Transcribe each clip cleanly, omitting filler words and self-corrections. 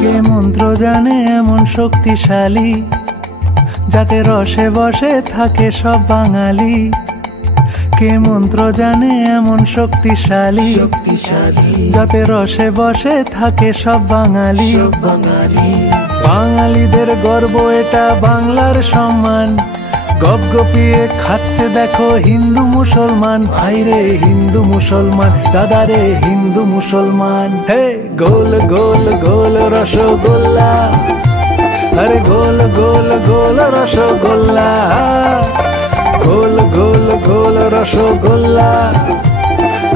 কে মন্ত্র জানে এমন শক্তিশালী, যাতে রসে বসে থাকে সব বাঙালি। কে মন্ত্র জানে এমন শক্তিশালী, যাতে রসে বসে থাকে সব বাঙালি। বাঙালিদের গর্ব এটা বাংলার সম্মান, গপগপিয়ে খাচ্ছে দেখো হিন্দু মুসলমান। ভাইরে হিন্দু মুসলমান, দাদারে হিন্দু মুসলমান। হে গোল গোল গোল রসগোল্লা, আরে গোল গোল গোল রসগোল্লা, গোল গোল গোল রসগোল্লা,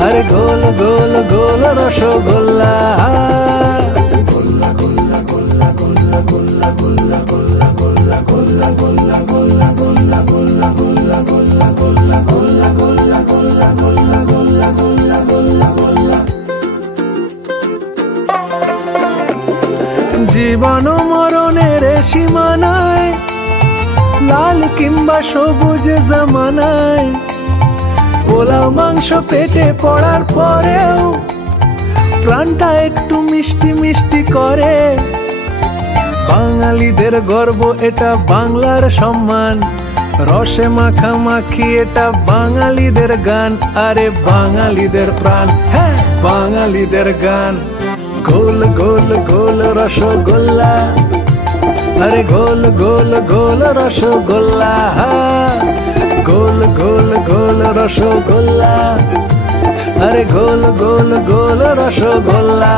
আরে গোল গোল গোল রসগোল্লা। জীবন মরণের সীমানায়, লাল কিংবা সবুজ জামানায়, পোলাও মাংস পেটে পড়ার পরেও প্রাণটা একটু মিষ্টি মিষ্টি করে। বাঙালিদের গর্ব এটা বাংলার সম্মান, রসে মাখামাখি এটা বাঙালিদের গান। আরে বাঙালিদের প্রাণ, হ্যাঁ বাঙালিদের গান। গোল গোল গোল রসগোল্লা, আরে গোল গোল গোল রসগোল্লা, গোল গোল গোল রসগোল্লা, আরে গোল গোল গোল রসগোল্লা।